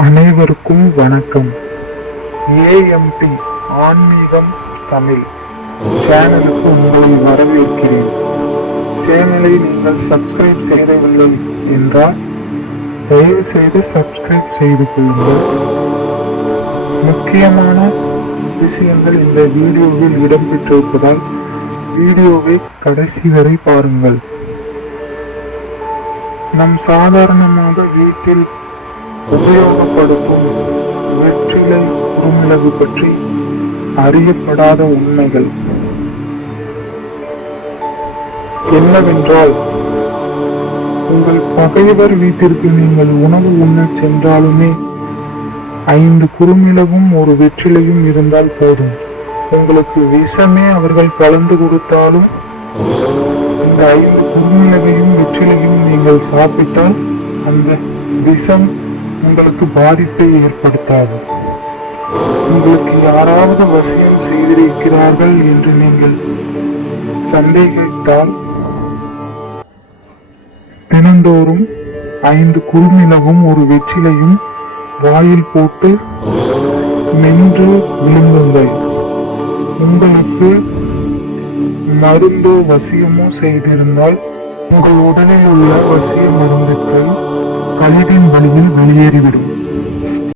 அனைவருக்கும் வணக்கம். ஏஎம்டி ஆன்மீகம் தமிழ். சேனலுக்கு உங்களை வரவேற்கிறேன். சேனலை நீங்கள் சப்ஸ்கிரைப் செய்யவில்லை என்றால் தயவு செய்து சப்ஸ்கிரைப் செய்து கொள்ளுங்கள். முக்கியமான விஷயங்கள் இந்த வீடியோவில் இடம்பெற்றிருப்பதால் வீடியோவை கடைசி வரை பாருங்கள். நம் சாதாரணமாக வீட்டில் உபயோகப்படுத்தும் வெற்றிலை குறுமிளகு பற்றி அறியப்படாத உண்மைகள். என்னவென்றால் உங்கள் பகைவர் வீட்டிற்கு நீங்கள் உணவு உண்ணச் சென்றாலுமே ஐந்து குறுமிளகும் ஒரு வெற்றிலையும் இருந்தால் போதும். உங்களுக்கு விஷமே அவர்கள் கலந்து கொடுத்தாலும் இந்த ஐந்து குறுமிளகையும் வெற்றிலையும் நீங்கள் சாப்பிட்டால் அந்த விஷம் உங்களுக்கு பாதிப்பை ஏற்படுத்தாது. உங்களுக்கு யாராவது வசியம் செய்திருக்கிறார்கள் என்று நீங்கள் சந்தேகித்தால் தினந்தோறும் ஐந்து குறுமிளகும் ஒரு வெற்றிலையும் வாயில் போட்டு மென்று விழுங்குங்கள் உங்களுக்கு மருந்தோ வசியமோ செய்திருந்தால் உங்கள் உடலில் உள்ள வசிய மருந்துகள் கழிவின் வழியில் வெளியேறிவிடும்.